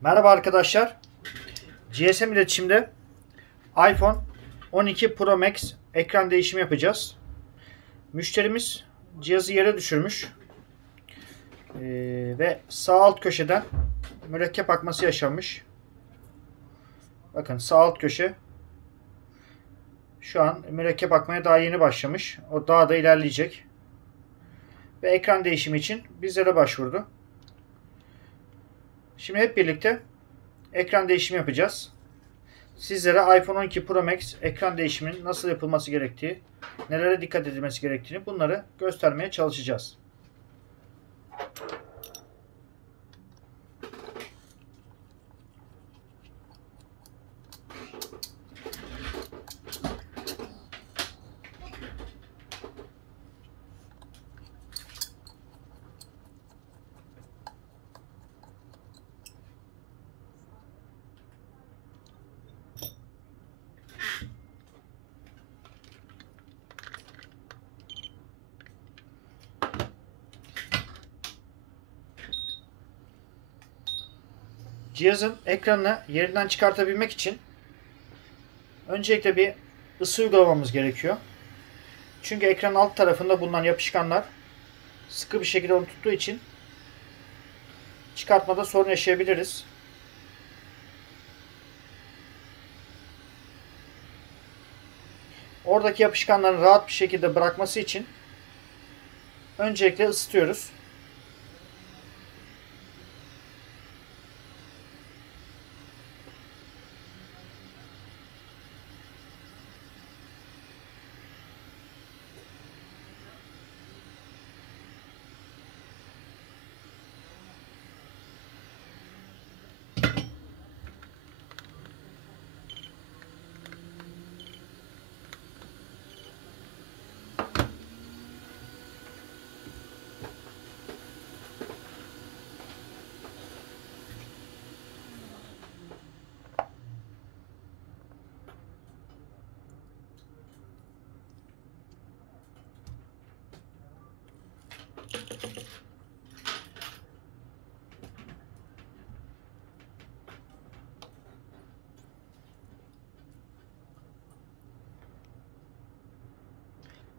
Merhaba arkadaşlar. GSM iletişimde iPhone 12 Pro Max ekran değişimi yapacağız. Müşterimiz cihazı yere düşürmüş ve sağ alt köşeden mürekkep akması yaşanmış. Bakın sağ alt köşe şu an mürekkep akmaya daha yeni başlamış. O daha da ilerleyecek. Ve ekran değişimi için bizlere başvurdu. Şimdi hep birlikte ekran değişimi yapacağız. Sizlere iPhone 12 Pro Max ekran değişiminin nasıl yapılması gerektiği, nelere dikkat edilmesi gerektiğini bunları göstermeye çalışacağız. Cihazın ekranını yerinden çıkartabilmek için öncelikle bir ısı uygulamamız gerekiyor. Çünkü ekranın alt tarafında bulunan yapışkanlar sıkı bir şekilde onu tuttuğu için çıkartmada sorun yaşayabiliriz. Oradaki yapışkanların rahat bir şekilde bırakması için öncelikle ısıtıyoruz.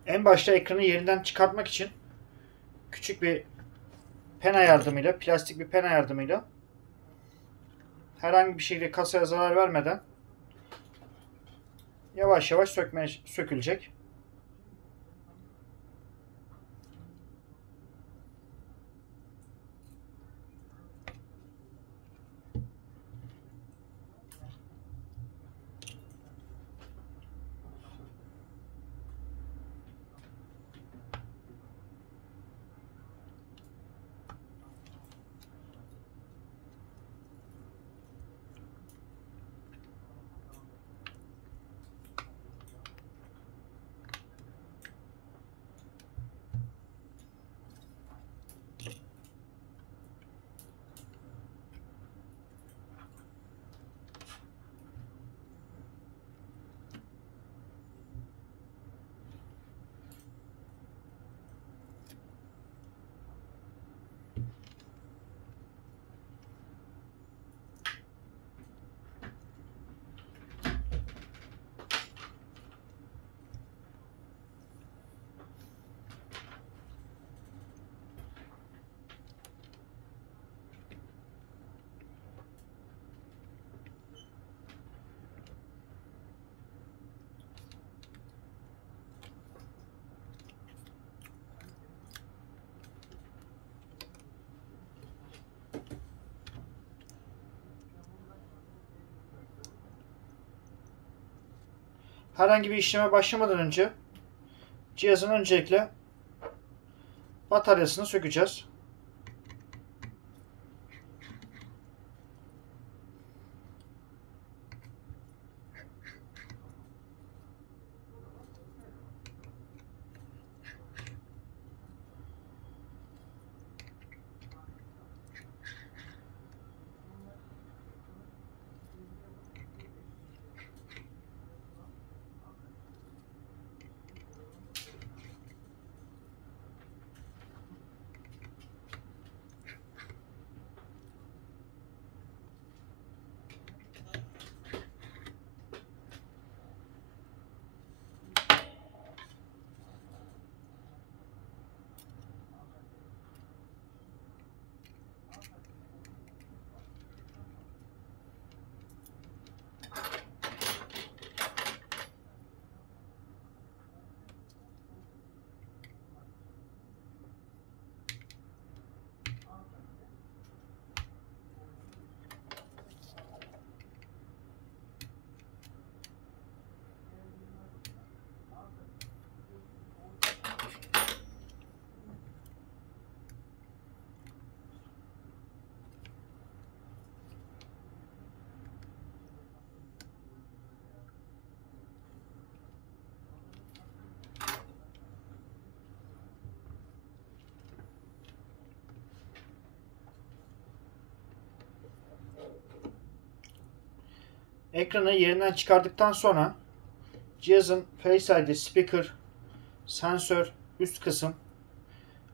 En başta ekranı yerinden çıkartmak için küçük bir pena yardımıyla, plastik bir pena yardımıyla herhangi bir şekilde kasaya zarar vermeden yavaş yavaş sökülecek. Herhangi bir işleme başlamadan önce cihazın öncelikle bataryasını sökeceğiz. ekranı yerinden çıkardıktan sonra cihazın Face ID, speaker, sensör, üst kısım,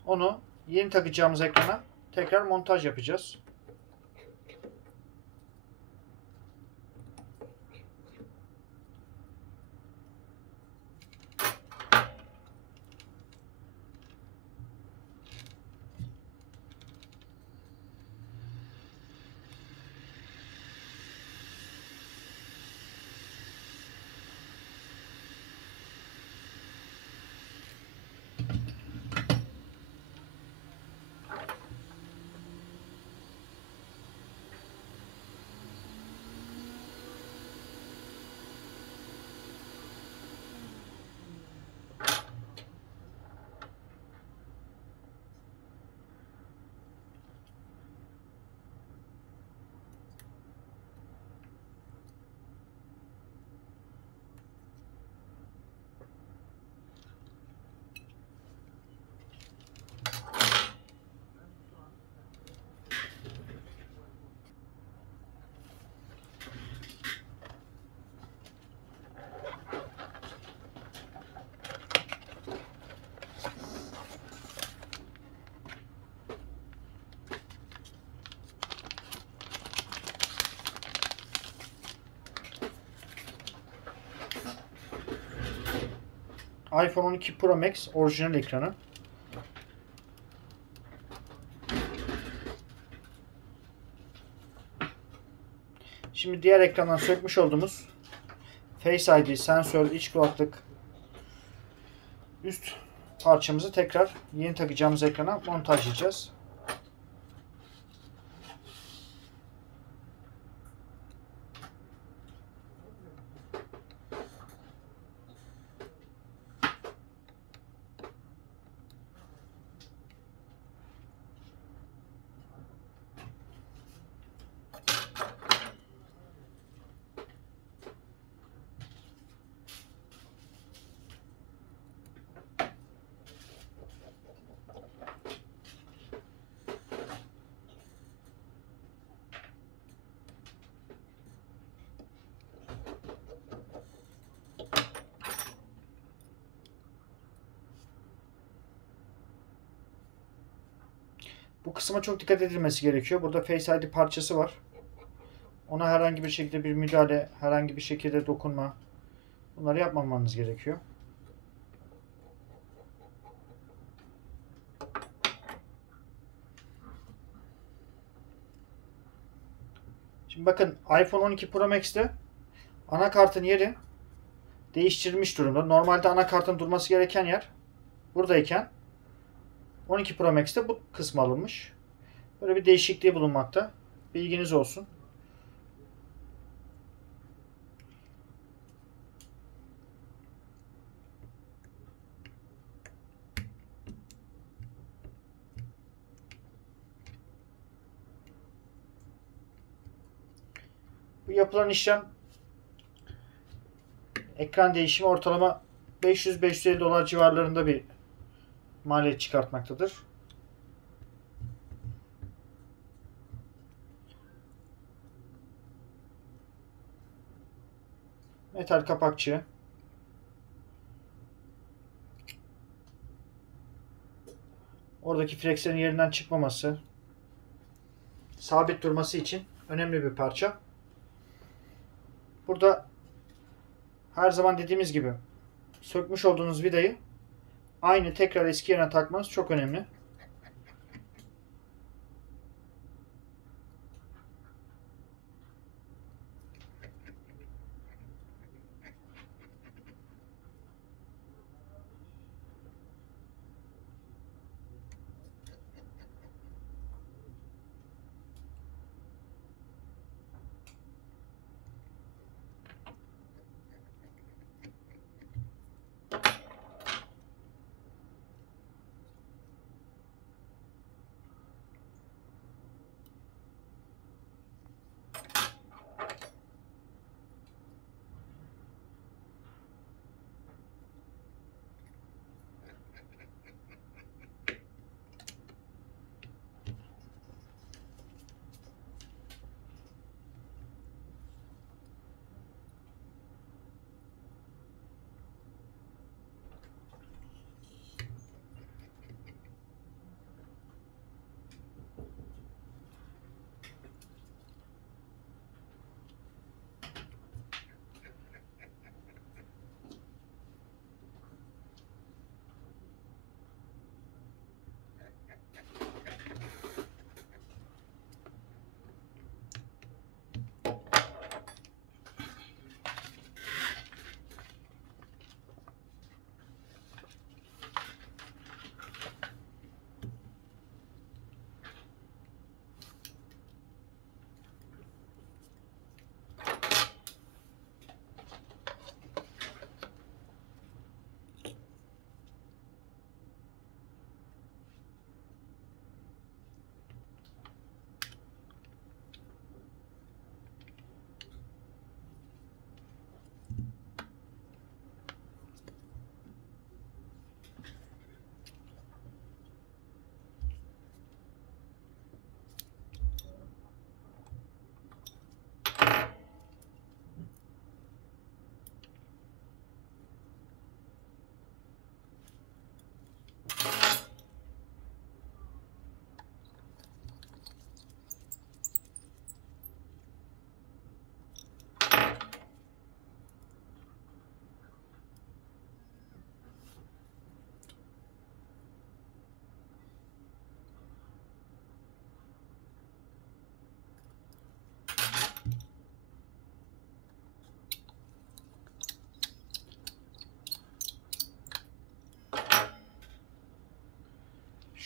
onu yeni takacağımız ekrana tekrar montaj yapacağız. iPhone 12 Pro Max orijinal ekranı. Şimdi diğer ekrandan sökmüş olduğumuz Face ID, sensör, iç kulaklık, üst parçamızı tekrar yeni takacağımız ekrana montajlayacağız. Bu kısma çok dikkat edilmesi gerekiyor. Burada Face ID parçası var. Ona herhangi bir şekilde bir müdahale, herhangi bir şekilde dokunma, bunları yapmamanız gerekiyor. Şimdi bakın iPhone 12 Pro Max'te anakartın yeri değiştirilmiş durumda. Normalde anakartın durması gereken yer buradayken 12 Pro Max'te bu kısmı alınmış. Böyle bir değişikliği bulunmakta. Bilginiz olsun. Bu yapılan işlem, ekran değişimi ortalama 500-550 dolar civarlarında bir maliyet çıkartmaktadır. Metal kapakçı, oradaki flexlerin yerinden çıkmaması, sabit durması için önemli bir parça. Burada her zaman dediğimiz gibi sökmüş olduğunuz vidayı aynı tekrar eski yerine takmanız çok önemli.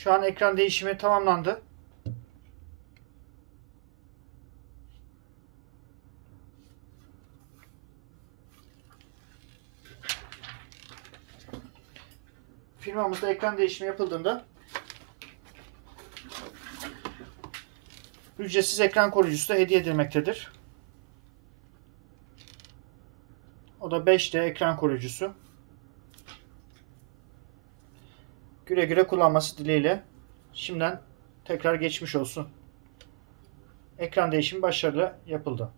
Şu an ekran değişimi tamamlandı. Firmamızda ekran değişimi yapıldığında ücretsiz ekran koruyucusu da hediye edilmektedir. O da 5D ekran koruyucusu. Güle güle kullanması dileğiyle. Şimdiden tekrar geçmiş olsun. Ekran değişimi başarılı yapıldı.